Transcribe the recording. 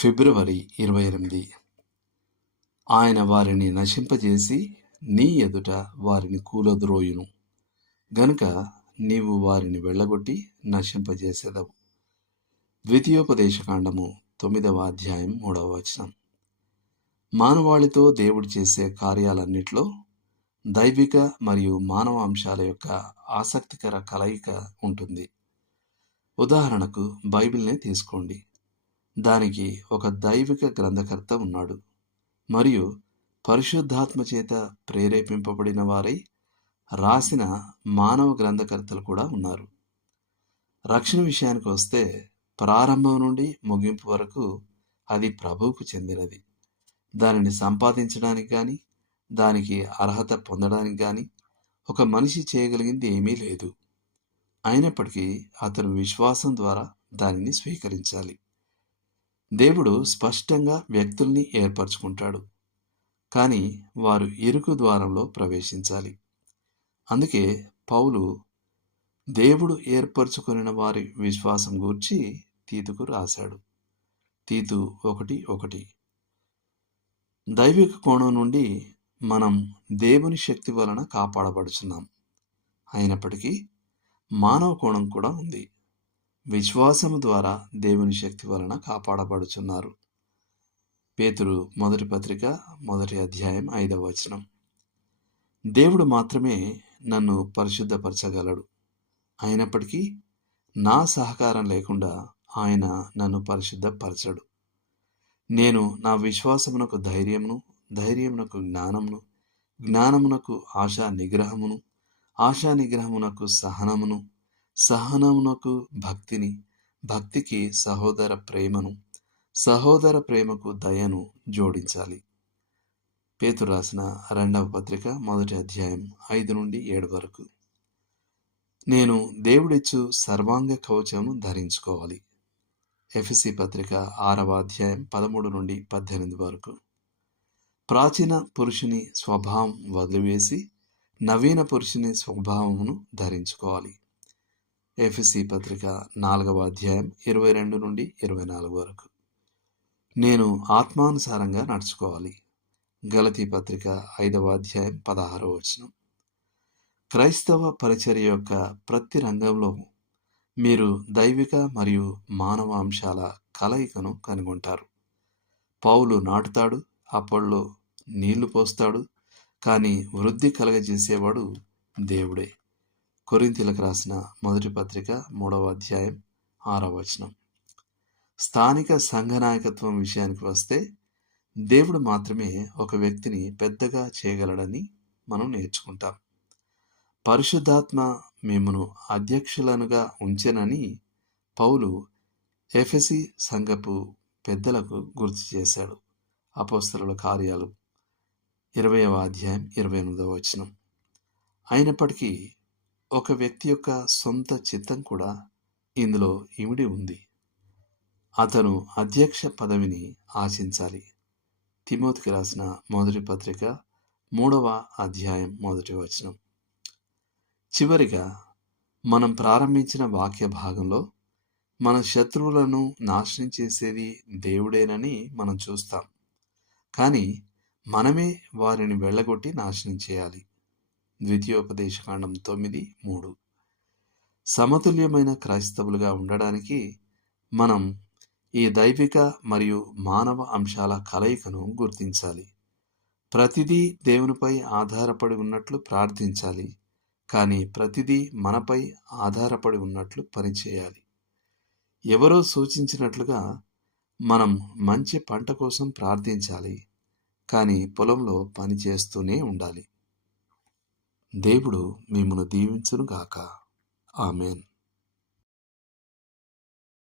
ఫిబ్రవరి 28. ఆయన వారిని నశింపజేసి నీ ఎదుట వారిని కూలద్రోయును గనుక నీవు వారిని వెళ్ళగొట్టి నశింపజేసేదవు. ద్వితీయోపదేశకాండము 9వ అధ్యాయం 3వ వచనం. మానవాళితో దేవుడు చేసే కార్యాలన్నిట్లో దైవిక మరియు మానవ అంశాల యొక్క ఆసక్తికర కలయిక ఉంటుంది. ఉదాహరణకు బైబిల్నే తీసుకోండి. దానికి ఒక దైవిక గ్రంథకర్త ఉన్నాడు మరియు పరిశుద్ధాత్మ చేత ప్రేరేపింపబడిన వారై రాసిన మానవ గ్రంథకర్తలు కూడా ఉన్నారు. రక్షణ విషయానికి వస్తే ప్రారంభం నుండి ముగింపు వరకు అది ప్రభువుకు చెందినది. దానిని సంపాదించడానికి కానీ దానికి అర్హత పొందడానికి కానీ ఒక మనిషి చేయగలిగింది ఏమీ లేదు. అయినప్పటికీ అతను విశ్వాసం ద్వారా దానిని స్వీకరించాలి. దేవుడు స్పష్టంగా వ్యక్తుల్ని ఏర్పరచుకుంటాడు, కానీ వారు ఇరుకు ద్వారంలో ప్రవేశించాలి. అందుకే పౌలు దేవుడు ఏర్పరచుకొనిన వారి విశ్వాసం గూర్చి తీతుకు రాశాడు. తీతు 1:1. దైవిక కోణం నుండి మనం దేవుని శక్తి వలన కాపాడబడుచున్నాం. అయినప్పటికీ మానవ కోణం కూడా ఉంది. విశ్వాసము ద్వారా దేవుని శక్తి వలన కాపాడబడుచున్నారు. పేతురు మొదటి పత్రిక 1వ అధ్యాయం 5వ వచనం. దేవుడు మాత్రమే నన్ను పరిశుద్ధపరచగలడు. అయినప్పటికీ నా సహకారం లేకుండా ఆయన నన్ను పరిశుద్ధపరచడు. నేను నా విశ్వాసమునకు ధైర్యమును, ధైర్యమునకు జ్ఞానమును, జ్ఞానమునకు ఆశా నిగ్రహమును, ఆశా నిగ్రహమునకు సహనమును, సహనమునకు భక్తిని, భక్తికి సహోదర ప్రేమను, సహోదర ప్రేమకు దయను జోడించాలి. పేతురు రాసిన 2వ పత్రిక 1వ అధ్యాయం 5 నుండి 7 వరకు. నేను దేవుడిచ్చు సర్వాంగ కవచము ధరించుకోవాలి. ఎఫెసీ పత్రిక 6వ అధ్యాయం 13 నుండి 18 వరకు. ప్రాచీన పురుషుని స్వభావం వదిలివేసి నవీన పురుషుని స్వభావమును ధరించుకోవాలి. ఎఫెసీ పత్రిక 4వ అధ్యాయం 22 నుండి 24 వరకు. నేను ఆత్మానుసారంగా నడుచుకోవాలి. గలతీ పత్రిక 5వ అధ్యాయం 16వ వచనం. క్రైస్తవ పరిచర్య యొక్క ప్రతి రంగంలో మీరు దైవిక మరియు మానవ అంశాల కలయికను కనుగొంటారు. పౌలు నాటుతాడు, అపోల్లో నీళ్లు పోస్తాడు, కానీ వృద్ధి కలగజేసేవాడు దేవుడే. కొరింథీయులకు రాసిన మొదటి పత్రిక 3వ అధ్యాయం 6వ వచనం. స్థానిక సంఘ నాయకత్వం విషయానికి వస్తే దేవుడు మాత్రమే ఒక వ్యక్తిని పెద్దగా చేయగలడని మనం నేర్చుకుంటాం. పరిశుద్ధాత్మ మిమ్మును అధ్యక్షులనుగా ఉంచెనని పౌలు ఎఫెసీ సంఘపు పెద్దలకు గుర్తు చేశాడు. అపోస్తలుల కార్యాలు 20వ అధ్యాయం 28వ వచనం. అయినప్పటికీ ఒక వ్యక్తి యొక్క సొంత చిత్తం కూడా ఇందులో ఇమిడి ఉంది. అతను అధ్యక్ష పదవిని ఆశించాలి. తిమోతికి రాసిన మొదటి పత్రిక 3వ అధ్యాయం 1వ వచనం. చివరిగా మనం ప్రారంభించిన వాక్య భాగంలో మన శత్రువులను నాశనం చేసేది దేవుడేనని మనం చూస్తాం, కానీ మనమే వారిని వెళ్ళగొట్టి నాశనం చేయాలి. ద్వితీయోపదేశకాండం 9:3. సమతుల్యమైన క్రైస్తవులుగా ఉండడానికి మనం ఈ దైవిక మరియు మానవ అంశాల కలయికను గుర్తించాలి. ప్రతిదీ దేవునిపై ఆధారపడి ఉన్నట్లు ప్రార్థించాలి, కానీ ప్రతిదీ మనపై ఆధారపడి ఉన్నట్లు పనిచేయాలి. ఎవరో సూచించినట్లుగా మనం మంచి పంట కోసం ప్రార్థించాలి, కానీ పొలంలో పని చేస్తూనే ఉండాలి. దేవుడు మిమ్మును దీవించును గాక. ఆమేన్.